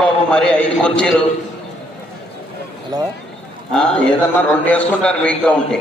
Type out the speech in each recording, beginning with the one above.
బాబు మరి ఐదు కుర్చీలు. ఏదన్నా రెండు వేసుకుంటారు వీక్గా ఉంటే.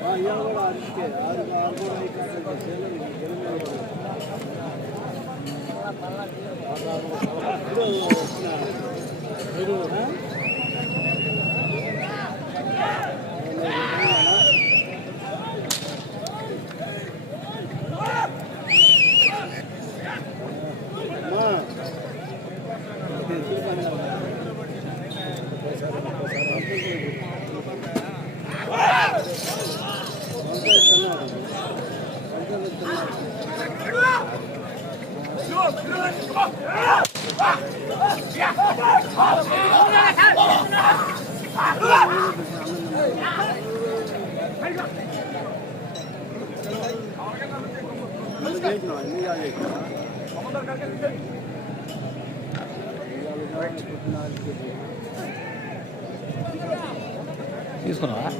ஆறு ஆறு ஆறு ஆறு Thank you. కూడా ఆడికే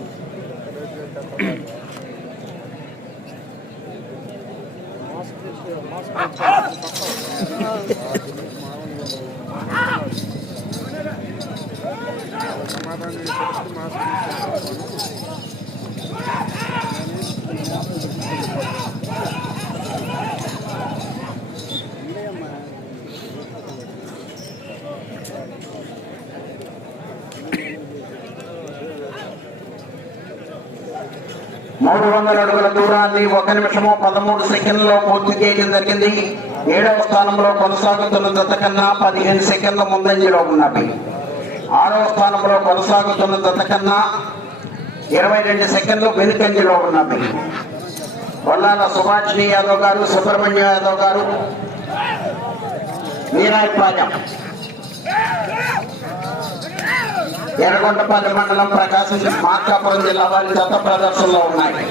వందల అడుగుల దూరాన్ని ఒక నిమిషము పదమూడు సెకండ్లలో పూర్తి చేయడం జరిగింది. ఏడవ స్థానంలో కొనసాగుతున్న జత కన్నా పదిహేను సెకండ్ల ముందంజలో ఉన్నవి. ఆరవ స్థానంలో కొనసాగుతున్న జత కన్నా ఇరవై రెండు సెకండ్లు వెనుకంజలో ఉన్నవి. వల్లాల సుభాషిణి యాదవ్ గారు సుబ్రహ్మణ్య యాదవ్ గారు వీరాయపాలెం ఎర్రగొండపల్లి మండలం ప్రకాశం మార్కాపురం జిల్లా వారి చెత్త ప్రదర్శనలో ఉన్నాయి.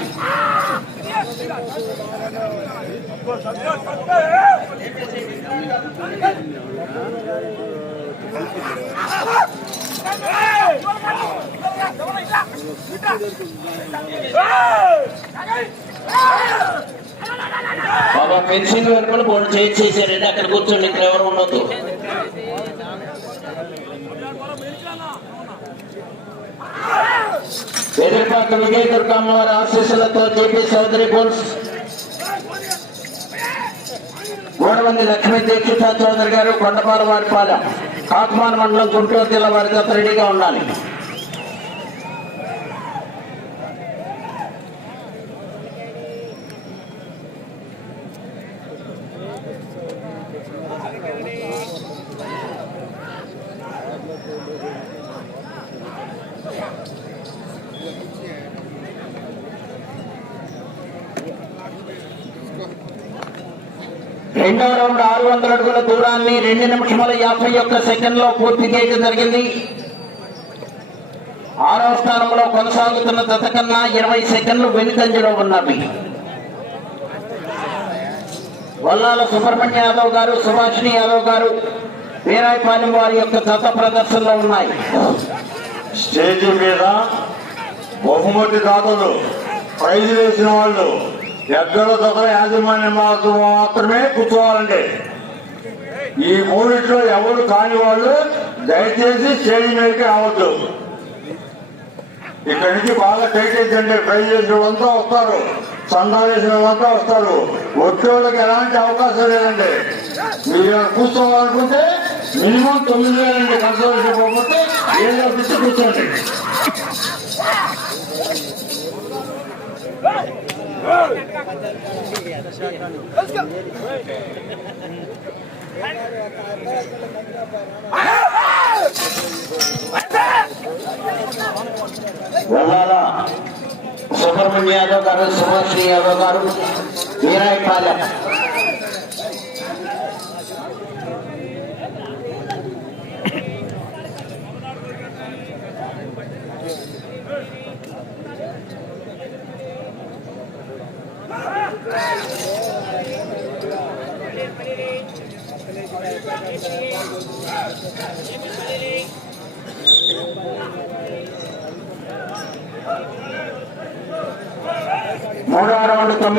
బాబా పెన్షన్ వెనుకలు బోర్డు చేసి చేశారండి. అక్కడ కూర్చోండి ఇక్కడ ఎవరు ఉండొద్దు. ఎదురుపాక విజయ దుర్గమ్మ వారి ఆశీస్సులతో జేపీ చౌదరి బోల్స్ గోడవంది లక్ష్మీ దీక్షిత చౌదరి గారు కొండపాల వారిపాలెం కాకుమాన మండలం గుంటూరు జిల్లా వారితో రెడీగా ఉండాలి రెండో రౌండ్ ఆరు వందల అడుగుల దూరాన్ని రెండు నిమిషముల యాభై ఒక్క సెకండ్లో పూర్తి చేయడం జరిగింది. ఆరో స్థానంలో కొనసాగుతున్న జత కన్నా ఇరవై సెకండ్లు వెనుకంజలో ఉన్నవి. వల్లాల సుబ్రహ్మణ్య యాదవ్ గారు సుభాషిణి యాదవ్ గారు వీరాయపాలెం వారి యొక్క జత ప్రదర్శనలో ఉన్నాయి. స్టేజీ మీద బహుమతి దాతలు ప్రైజ్ వేసిన వాళ్ళు ఎద్దల దగ్గర యాజమాన్యం మాత్రమే కూర్చోవాలండి. ఈ మూడిట్లో ఎవరు కాని వాళ్ళు దయచేసి స్టేజ్ మీదకి రావద్దు. ఇక్కడి నుంచి బాగా టైట్ ట్రై చేసిన వాళ్ళంతా వస్తారు. సందా వేసిన వాళ్ళంతా వస్తారు. వచ్చే వాళ్ళకి ఎలాంటి అవకాశం లేదండి. మీరు కూర్చోవాలనుకుంటే మినిమం తొమ్మిది వేలండి కన్సల్టేషన్ పోకపోతే ఏదో పిచ్చి కూర్చోండి. వల్లాల సుబ్రహ్మణ్య యాదవ్ గారు సుభాష్ యాదవ్ గారు వీరాయపాలెం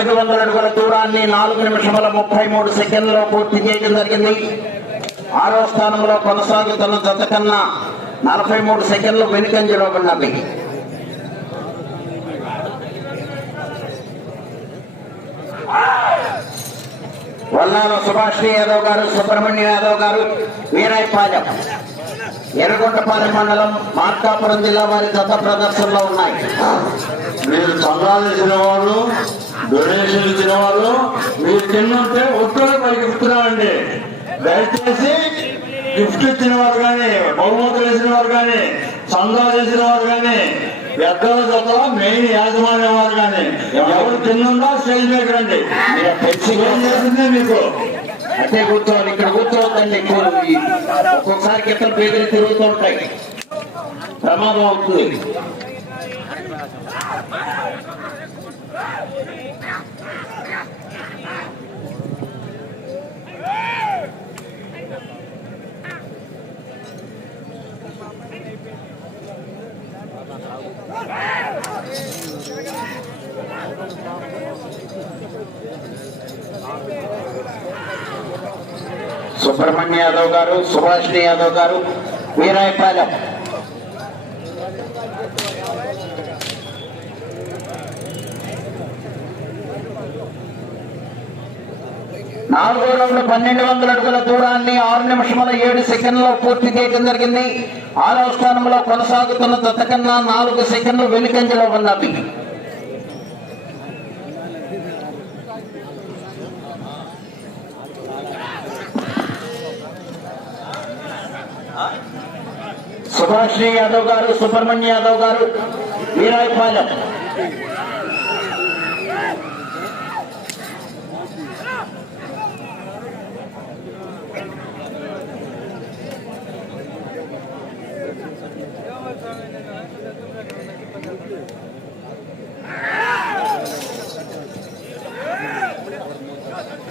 ఐదు వందల అడుగుల దూరాన్ని నాలుగు నిమిషముల ముప్పై మూడు సెకండ్లో పూర్తి చేయడం జరిగింది. ఆరో స్థానంలో కొనసాగుతున్న జత కన్నా నలభై మూడు సెకండ్లు వెనుకంజలో ఉన్నవి వల్లాల సుభాష్ని యాదవ్ గారు సుబ్రహ్మణ్య యాదవ్ గారు వీరాయపాలెం ఎర్రగొండపాలెం మండలం మార్కాపురం జిల్లా వారి దత్త ప్రదర్శనలో ఉన్నాయి. మీరు చందాలు వాళ్ళు డొనేషన్ ఇచ్చిన వాళ్ళు మీరు తిన్నుంటే ఒక్కరు పైకి ఇస్తున్నారండి దయచేసి గిఫ్ట్ ఇచ్చిన వారు కానీ బహుమతులు ఇచ్చిన వారు కానీ చందాలు ఇచ్చిన వారు కానీ పెద్దల జత మెయిన్ యాజమాన్యం వారు కానీ ఎవరు తిన్నుందా స్టేజ్ మీద రండి. ఏం చేస్తుంది మీకు? అంటే కూర్చోవాలి ఇక్కడ కూర్చోవద్దండి ఎక్కువ ఒక్కొక్కసారి కింద పేదలు తిరుగుతూ ఉంటాయి. ప్రమాదం అవుతుంది. సుబ్రహ్మణ్య యాదవ్ గారు సుభాషిణి యాదవ్ గారు వీరాయపాలెం. నాలుగో రౌండ్ పన్నెండు వందల అడుగుల దూరాన్ని ఆరు నిమిషముల ఏడు సెకండ్లో పూర్తి చేయడం జరిగింది. ఆరవ స్థానంలో కొనసాగుతున్న తతకన్నా నాలుగు సెకండ్లు వెనుకంజలో ఉన్నవి. సుభాష్ని యాదవ్ గారు సుబ్రహ్మణ్య యాదవ్ గారు వీరాయపాలెం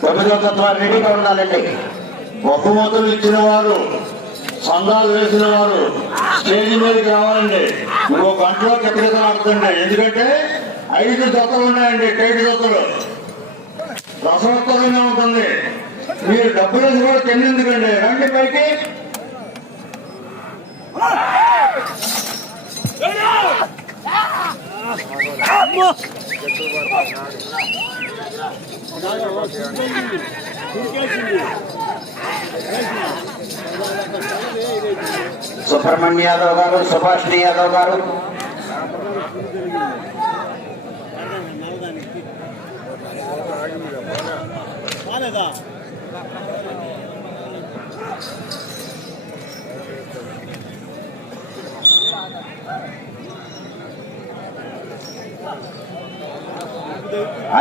తొమ్మిదో తత్వాలు రెడీగా ఉండాలండి. బహుమతులు ఇచ్చిన వారు సందాలు వేసిన వారు స్టేజ్ మీదకి రావాలండి. ఇంకో గంటలో కిక్కడికలాడుతుంది ఎందుకంటే ఐదు జతలు ఉన్నాయండి టైట్ జతలు. రసవత్తరంగా ఉంటుంది. మీరు డబ్బులు వేసి కూడా తిన్నందుకండి. రండి పైకి. సుబ్రహ్మణ్య యాదవ్ గారు సుభాష్ యాదవ్ గారు.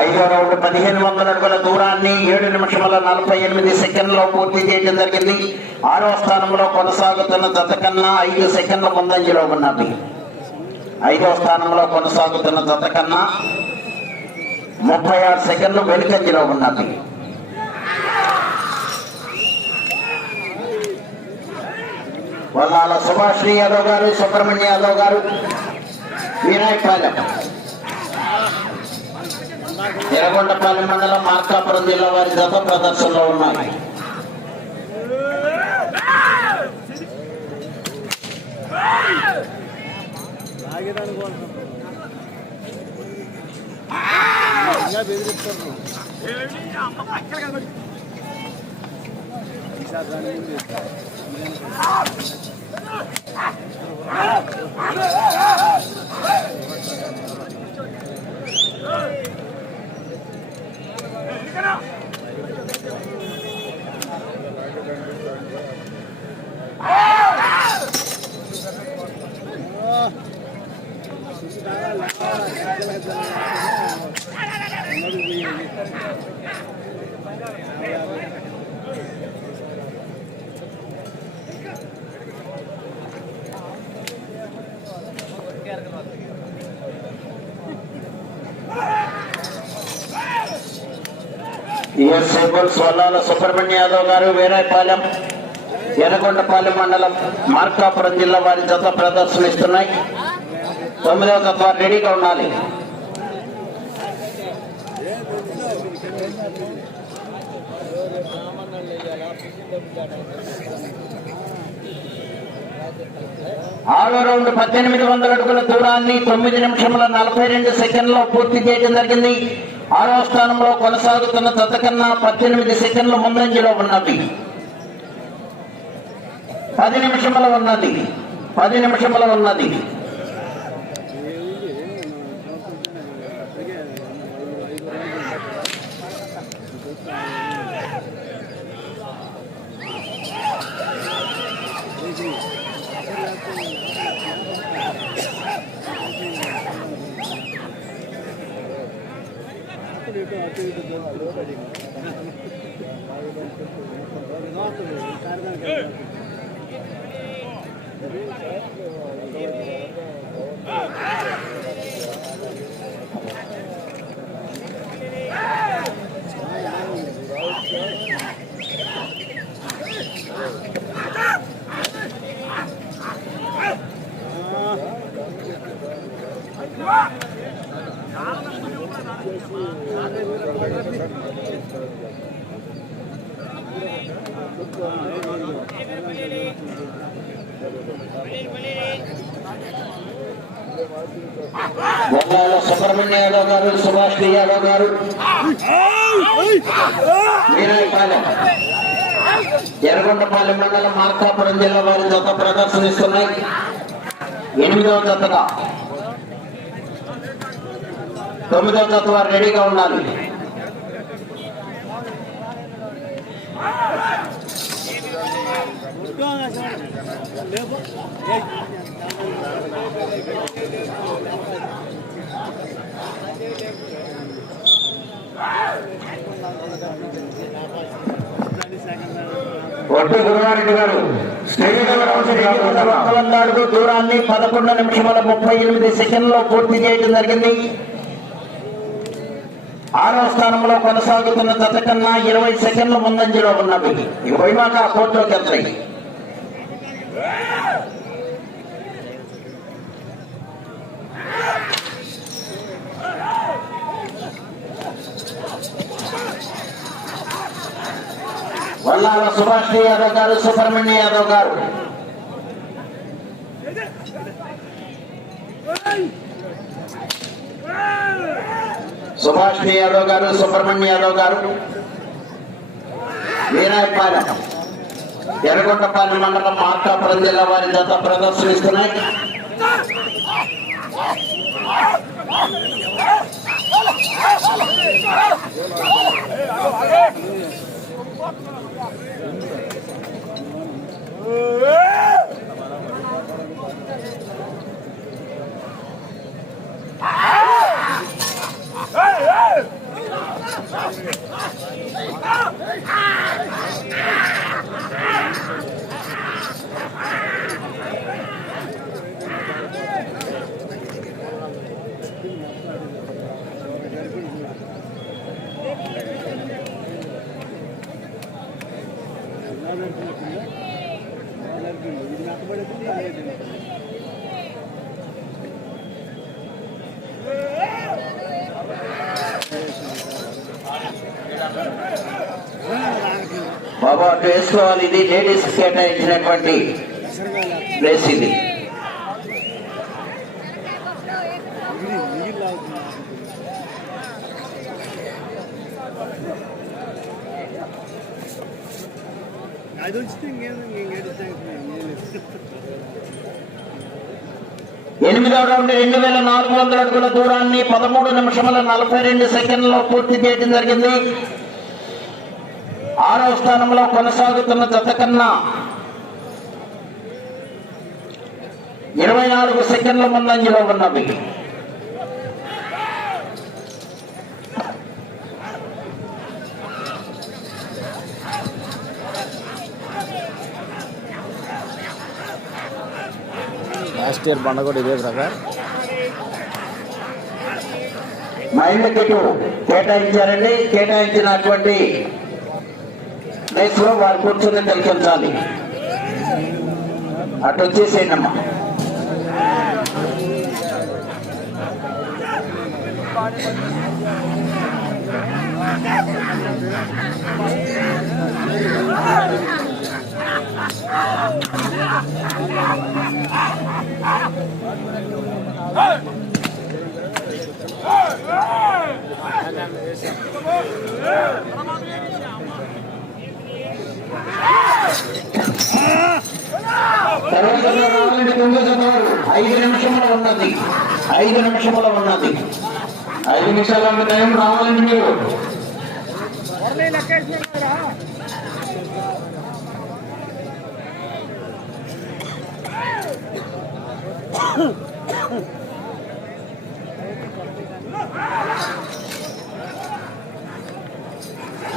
ఐదో రౌండ్ పదిహేను వందల అడుగుల దూరాన్ని ఏడు నిమిషముల నలభై ఎనిమిది సెకండ్లో పూర్తి చేయడం జరిగింది. ఆరో స్థానంలో కొనసాగుతున్న జత కన్నా ఐదు సెకండ్ల ముందంజలో ఉన్నది. ఐదో స్థానంలో కొనసాగుతున్న జత కన్నా ముప్పై ఆరు సెకండ్లు వెనుకంజలో ఉన్నది. వల్లాల సుభాష్ యాదవ్ గారు సుబ్రహ్మణ్య యాదవ్ గారు వినాయకపాలెం ఎర్రగొండపల్లి మండలం మార్కాపురం జిల్లా వారి గత ప్రదర్శనలో ఉన్నాయి. లాగేదానికి బెదిరిస్తారు ఈసారి దాని సుబ్రహ్మణ్య యాదవ్ గారు వీరాయపాలెం ఎనగొండపాలెం మండలం మార్కాపురం జిల్లా వారి జత ప్రదర్శనిస్తున్నాయి. తొమ్మిదవ తత్వ రెడీగా ఉండాలి. ఆరో రౌండ్ పద్దెనిమిది వందల అడుగుల దూరాన్ని తొమ్మిది నిమిషముల నలభై రెండు సెకండ్లో పూర్తి చేయడం జరిగింది. ఆరో స్థానంలో కొనసాగుతున్న జత కన్నా పద్దెనిమిది సెకండ్లు ముందంజలో ఉన్నది. పది నిమిషముల ఉన్నది. పది నిమిషముల ఉన్నది. అటు గారు సుభాష్ డి యాదవ్ గారు ఎర్రగొండపాలెం మండలం మార్కాపురం జిల్లా వారి జత ప్రదర్శనిస్తున్నాయి. ఎనిమిదవ జతగా. తొమ్మిదవ జత వారు రెడీగా ఉండాలి. లేపు ఒట్టి గురువారెడ్డి గారు అడుగు దూరాన్ని పదకొండు నిమిషముల ముప్పై ఎనిమిది సెకండ్లో పూర్తి చేయడం జరిగింది. ఆరో స్థానంలో కొనసాగుతున్న తత కన్నా ఇరవై సెకండ్ల ముందంజలో ఉన్నవి. ఇక పోయినాక కోర్టులోకి వెళ్తాయి. వల్లాల సుభాష్ని యాదవ్ గారు సుబ్రహ్మణ్య యాదవ్ గారు. సుభాష్ని యాదవ్ గారు సుబ్రహ్మణ్య యాదవ్ గారు. వీరాయపాలెం ఎర్రగొండపాలెం మండలం మార్కాపురం జిల్లా వారి జత ప్రదర్శనిస్తున్నాయి. ఇది లేడీస్ కేటాయించినటువంటి ప్లేస్ ఇది. ఎనిమిదవ రౌండ్ రెండు వేల నాలుగు వందల అడుగుల దూరాన్ని పదమూడు నిమిషముల నలభై రెండు సెకండ్లలో పూర్తి చేయడం జరిగింది. ఆరవ స్థానంలో కొనసాగుతున్న జత కన్నా ఇరవై నాలుగు సెకండ్ల ముందంజలో ఉన్నవి లాస్ట్ ఇయర్ బండ కూడా ఇదే బ్రదర్ మైండ్ కిటు కేటాయించారండి. కేటాయించినటువంటి ప్లేస్లో వారు కూర్చొని తెలిపించాలి అటు వచ్చేసేయండి అమ్మా. తర్వాత రావాలంటే తొమ్మిది ఐదు నిమిషముల ఉన్నది ఐదు నిమిషముల ఉన్నది ఐదు నిమిషాల టైం రావాలండి మీరు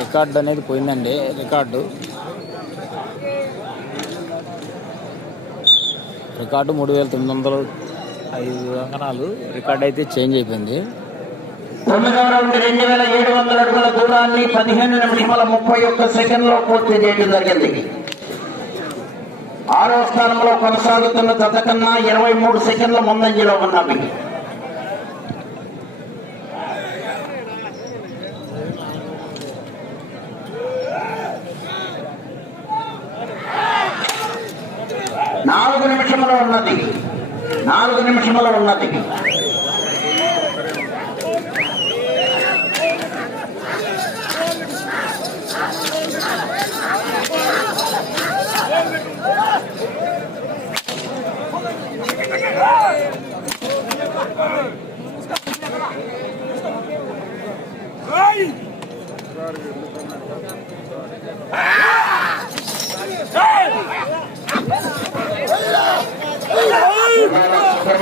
రికార్డు అనేది పోయిందండి రికార్డు. రికార్డు మూడు వేల తొమ్మిది వందల ఐదు అంకణాలు రికార్డు అయితే చేంజ్ అయిపోయింది. తొమ్మిదవ రౌండ్ రెండు వేల ఏడు వందల అడుగుల దూరాన్ని పదిహేను నిమిషముల ముప్పై ఒక్క సెకండ్లో పూర్తి చేయడం జరిగింది. ఆరో స్థానంలో కొనసాగుతున్న తతకన్నా ఇరవై మూడు సెకండ్ల ముందంజలో ఉన్నవి. నాలుగు నిమిషముల ఉన్నది. నాలుగు నిమిషముల ఉన్నది.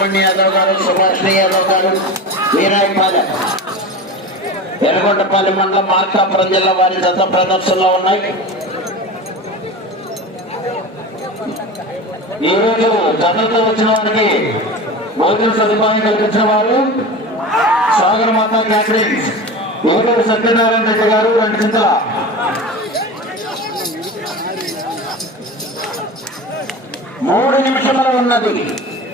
సుబ్రహ్మణ్య యాదవ్ గారు సుభాష్ణి యాదవ్ గారు వీరాయపాలెం. ఎర్రగొండపాలెం మండలం మార్కాపురం జిల్లా వారి దత్త ప్రదర్శనలో ఉన్నాయి. ఈ రోజు వచ్చిన వారికి భోజన సదుపాయం కల్పించిన వారు సాగర్ మాతా క్యాటరింగ్స్ ఏటూరు సత్యనారాయణ రెడ్డి గారు రెండు చింతల. మూడు నిమిషంలో ఉన్నది.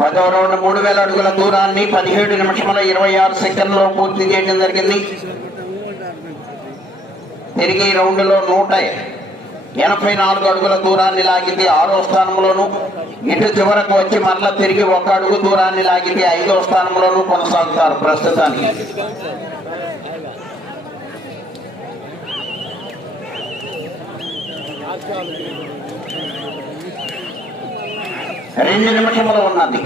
పదవ రౌండ్ మూడు వేల అడుగుల దూరాన్ని పదిహేడు నిమిషముల ఇరవై ఆరు సెకండ్లో పూర్తి చేయడం జరిగింది. తిరిగి రౌండ్లో రౌండ్లో నూట ఎనభై నాలుగు అడుగుల దూరాన్ని లాగింది ఆరో స్థానంలోను ఇటు చివరకు వచ్చి మరలా తిరిగి ఒక అడుగు దూరాన్ని లాగింది ఐదో స్థానంలోను కొనసాగుతారు ప్రస్తుతానికి. రెండు నిమిషములు ఉన్నది.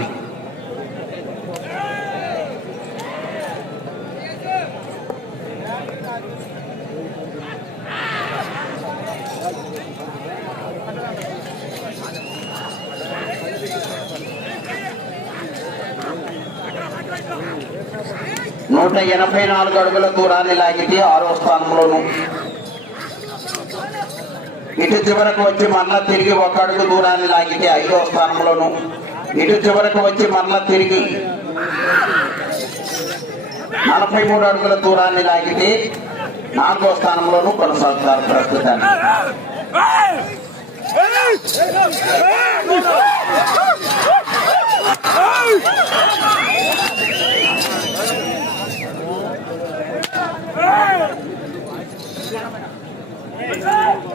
నూట ఎనభై నాలుగు అడుగుల దూరాన్ని లాగితే ఆరో స్థానంలోను. ఇటు చివరకు వచ్చి మరలా తిరిగి ఒక అడుగు దూరాన్ని లాగితే ఐదో స్థానంలోను ఇటు చివరకు వచ్చి మరలా తిరిగి నలభై మూడు అడుగుల దూరాన్ని లాగితే నాలుగో స్థానంలోనూ కొనసాగుతారు ప్రస్తుతాన్ని Hey!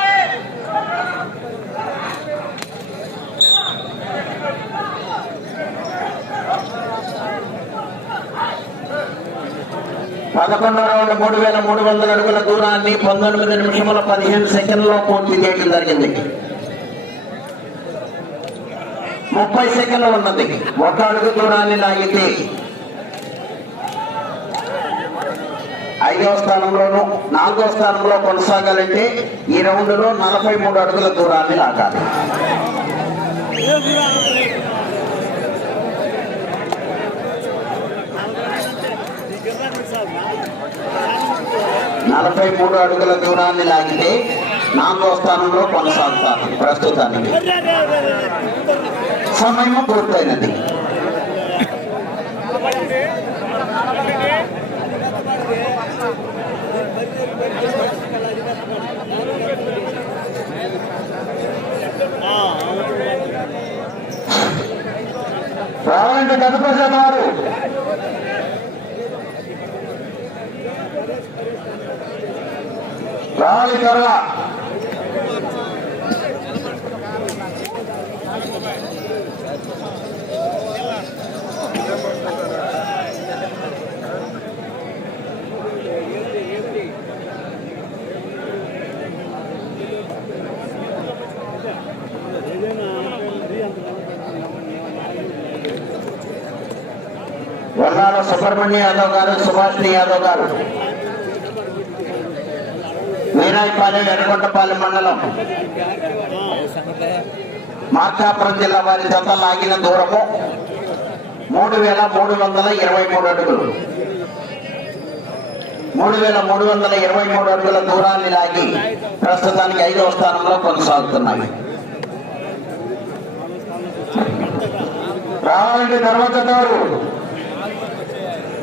పదకొండు రౌండ్ మూడు వేల మూడు వందల అడుగుల దూరాన్ని పంతొమ్మిది నిమిషముల పదిహేను సెకండ్లో పూర్తి చేయడం జరిగింది. ముప్పై సెకండ్లు ఉన్నది. ఒక అడుగు దూరాన్ని లాగితే ఐదవ స్థానంలోను నాలుగో స్థానంలో కొనసాగాలంటే ఈ రౌండ్లో నలభై మూడు అడుగుల దూరాన్ని లాగాలి. నలభై మూడు అడుగుల దూరాన్ని లాగితే నాలుగో స్థానంలో కొనసాగుతారు ప్రస్తుతానికి. సమయం పూర్తయినది. రావాలంటే గతప్రసాద్ వారు రావాలి త్వరగా వల్లాల సుబ్రహ్మణ్య యాదవ్ గారు సుభాష్ని యాదవ్ గారు వీరాయిపాలెం ఎర్రగొండపాలెం మండలం. మార్కాపురం జిల్లా వారి జత లాగిన దూరము మూడు వేల మూడు వందల ఇరవై మూడు అడుగులు. మూడు వేల మూడు వందల ఇరవై మూడు అడుగుల దూరాన్ని లాగి ప్రస్తుతానికి ఐదవ స్థానంలో కొనసాగుతున్నాయి. రావాలంటే తర్వాత గారు